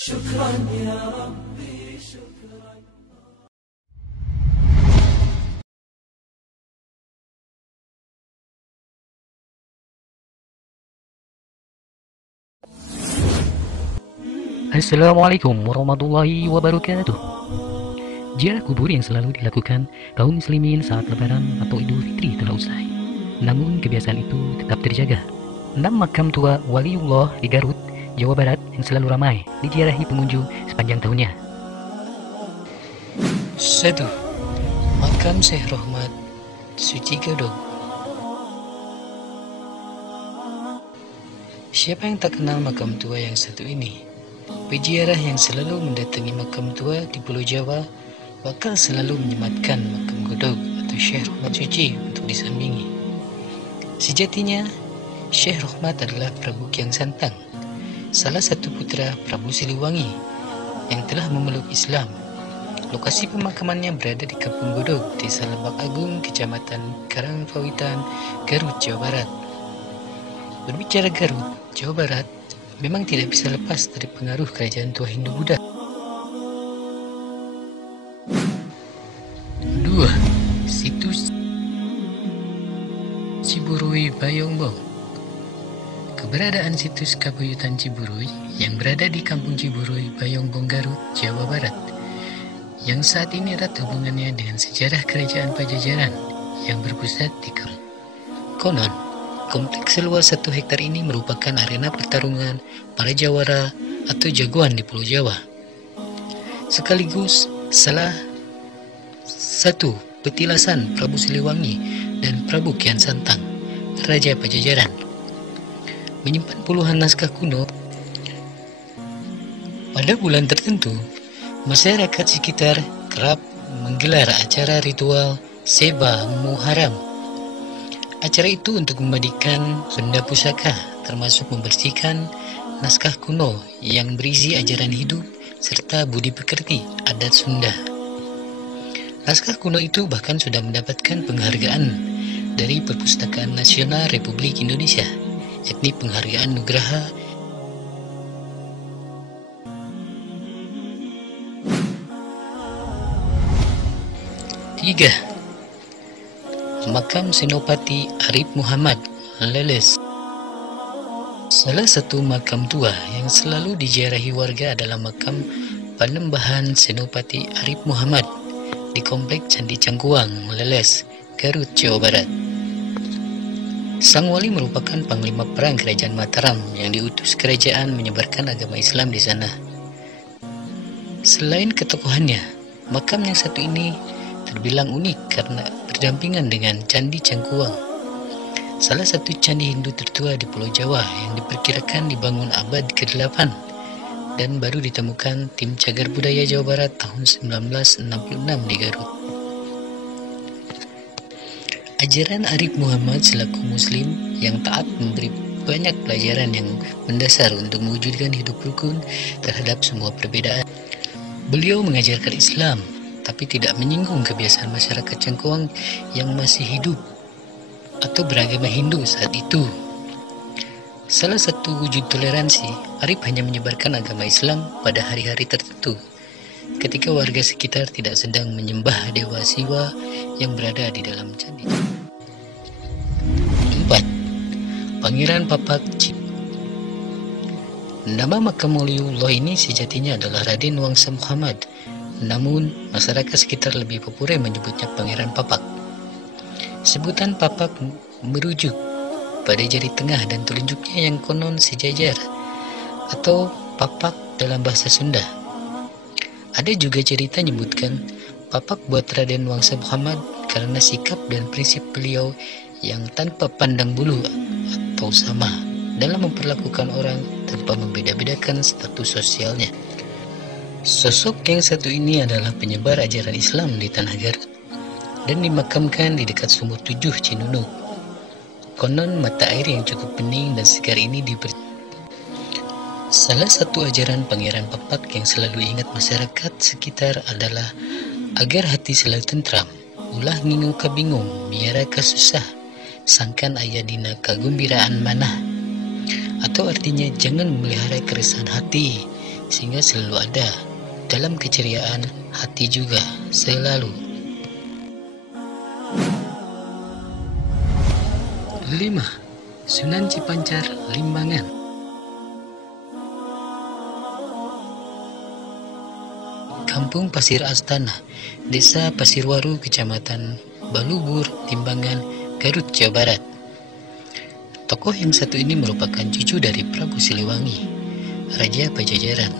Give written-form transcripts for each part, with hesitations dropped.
شكرا يا ربي شكرا. Assalamualaikum warahmatullahi wabarakatuh. Ziarah kubur yang selalu dilakukan kaum muslimin saat lebaran atau idul fitri telah usai. Namun kebiasaan itu tetap terjaga. 6 makam tua waliullah di Garut, Jawa Barat yang selalu ramai diziarahi pengunjung sepanjang tahunnya. 1. Makam Syekh Rohmat Suci Gadog. Siapa yang tak kenal makam tua yang satu ini? Peziarah yang selalu mendatangi makam tua di Pulau Jawa bakal selalu menyematkan makam Godog atau Syekh Rohmat Suci untuk disambangi. Sejatinya, Syekh Rohmat adalah Prabu Kian Santang, salah satu putra Prabu Siliwangi yang telah memeluk Islam. Lokasi pemakamannya berada di Kampung Godog, Desa Lebak Agung, Kecamatan Karangpawitan, Garut, Jawa Barat. Berbicara Garut, Jawa Barat, memang tidak bisa lepas dari pengaruh kerajaan tua Hindu-Buddha. 2. Situs Ciburuy Bayongbong. Keberadaan situs Kabuyutan Ciburuy yang berada di Kampung Ciburuy, Bayongbong, Garut, Jawa Barat, yang saat ini erat hubungannya dengan sejarah kerajaan Pajajaran yang berpusat di Kampung. Konon, kompleks seluas 1 hektar ini merupakan arena pertarungan para jawara atau jagoan di Pulau Jawa. Sekaligus salah satu petilasan Prabu Siliwangi dan Prabu Kian Santang, Raja Pajajaran. Menyimpan puluhan naskah kuno. Pada bulan tertentu, masyarakat sekitar kerap menggelar acara ritual Seba Muharram. Acara itu untuk membagikan benda pusaka, termasuk membersihkan naskah kuno yang berisi ajaran hidup serta budi pekerti adat Sunda. Naskah kuno itu bahkan sudah mendapatkan penghargaan dari Perpustakaan Nasional Republik Indonesia, yakni penghargaan Nugraha. 3. Makam Senopati Arif Muhammad, Leles. Salah satu makam tua yang selalu diziarahi warga adalah makam Panembahan Senopati Arif Muhammad di Komplek Candi Cangkuang, Leles, Garut, Jawa Barat. Sang wali merupakan panglima perang Kerajaan Mataram yang diutus kerajaan menyebarkan agama Islam di sana. Selain ketokohannya, makam yang satu ini terbilang unik karena berdampingan dengan Candi Cangkuang, salah satu candi Hindu tertua di Pulau Jawa yang diperkirakan dibangun abad ke-8 dan baru ditemukan tim Cagar Budaya Jawa Barat tahun 1966 di Garut. Ajaran Arif Muhammad selaku Muslim yang taat memberi banyak pelajaran yang mendasar untuk mewujudkan hidup rukun terhadap semua perbedaan. Beliau mengajarkan Islam, tapi tidak menyinggung kebiasaan masyarakat Cangkuang yang masih hidup atau beragama Hindu saat itu. Salah satu wujud toleransi, Arif hanya menyebarkan agama Islam pada hari-hari tertentu, ketika warga sekitar tidak sedang menyembah dewa Siwa yang berada di dalam candi. 4. Pangeran Papak Cip. Nama makam waliullah ini sejatinya adalah Raden Wangsa Muhammad, namun masyarakat sekitar lebih populer menyebutnya Pangeran Papak. Sebutan Papak merujuk pada jari tengah dan telunjuknya yang konon sejajar atau papak dalam bahasa Sunda. Ada juga cerita menyebutkan Papak buat Raden Wangsa Muhammad karena sikap dan prinsip beliau yang tanpa pandang bulu atau sama dalam memperlakukan orang tanpa membeda-bedakan status sosialnya. Sosok yang satu ini adalah penyebar ajaran Islam di Tanah Garut dan dimakamkan di dekat Sumur 7 Cinunuk. Konon mata air yang cukup bening dan segar ini Salah satu ajaran Pangeran Papak yang selalu ingat masyarakat sekitar adalah agar hati selalu tentram, ulah ngingu kabingung, miara kasusah, sangkan ayadina kagumbiraan manah. Atau artinya jangan memelihara keresahan hati, sehingga selalu ada dalam keceriaan hati juga selalu. 5. Sunan Cipancar, Limbangan. Kampung Pasir Astana, Desa Pasirwaru, Kecamatan Balubur, Limbangan, Garut, Jawa Barat. Tokoh yang satu ini merupakan cucu dari Prabu Siliwangi, Raja Pajajaran,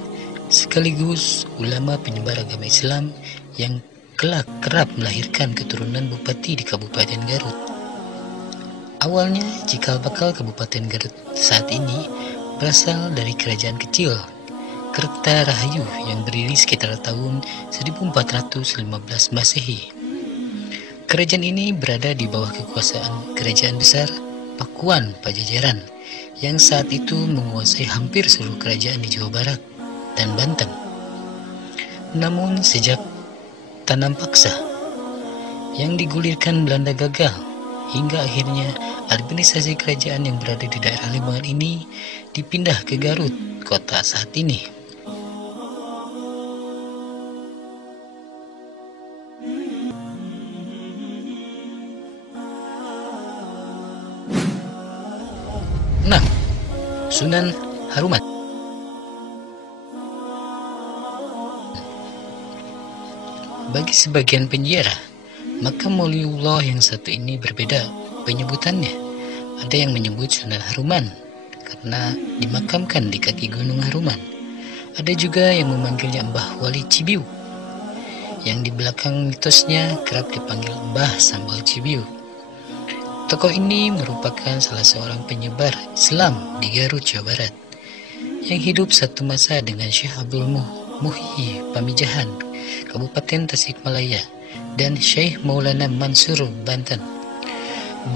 sekaligus ulama penyebar agama Islam yang kelak kerap melahirkan keturunan bupati di Kabupaten Garut. Awalnya, cikal bakal Kabupaten Garut saat ini berasal dari kerajaan kecil Kertarahayu yang berdiri sekitar tahun 1415 Masehi. Kerajaan ini berada di bawah kekuasaan Kerajaan Besar Pakuan Pajajaran yang saat itu menguasai hampir seluruh kerajaan di Jawa Barat dan Banten. Namun sejak Tanam Paksa yang digulirkan Belanda gagal, hingga akhirnya administrasi kerajaan yang berada di daerah Limbangan ini dipindah ke Garut, kota saat ini. Nah, Sunan Haruman. Bagi sebagian penjara, makam Waliullah yang satu ini berbeda penyebutannya. Ada yang menyebut Sunan Haruman karena dimakamkan di kaki Gunung Haruman. Ada juga yang memanggilnya Mbah Wali Cibiu, yang di belakang mitosnya kerap dipanggil Mbah Sambal Cibiu. Tokoh ini merupakan salah seorang penyebar Islam di Garut, Jawa Barat, yang hidup satu masa dengan Syekh Abdul Muhyi Pamijahan, Kabupaten Tasikmalaya, dan Syekh Maulana Mansur, Banten.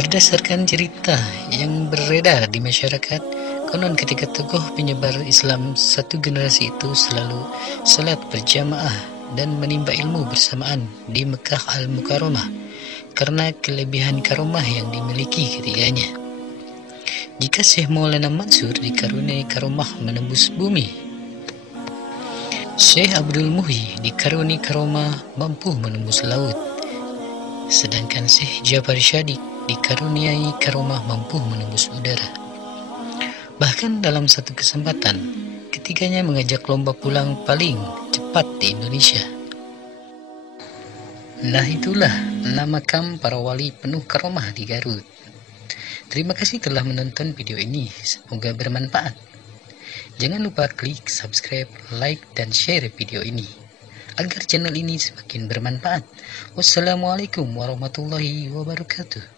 Berdasarkan cerita yang beredar di masyarakat, konon ketika tokoh penyebar Islam satu generasi itu selalu salat berjamaah dan menimba ilmu bersamaan di Mekah Al-Mukarramah karena kelebihan karomah yang dimiliki ketiganya. Jika Syekh Maulana Mansur dikaruniai karomah menembus bumi, Syekh Abdul Muhyi dikaruniai karomah mampu menembus laut, sedangkan Syekh Jafar Syadik dikaruniai karomah mampu menembus udara. Bahkan dalam satu kesempatan, ketiganya mengajak lomba pulang paling cepat di Indonesia. Nah, itulah 6 makam para wali penuh karomah di Garut. Terima kasih telah menonton video ini, semoga bermanfaat. Jangan lupa klik subscribe, like, dan share video ini agar channel ini semakin bermanfaat. Wassalamualaikum warahmatullahi wabarakatuh.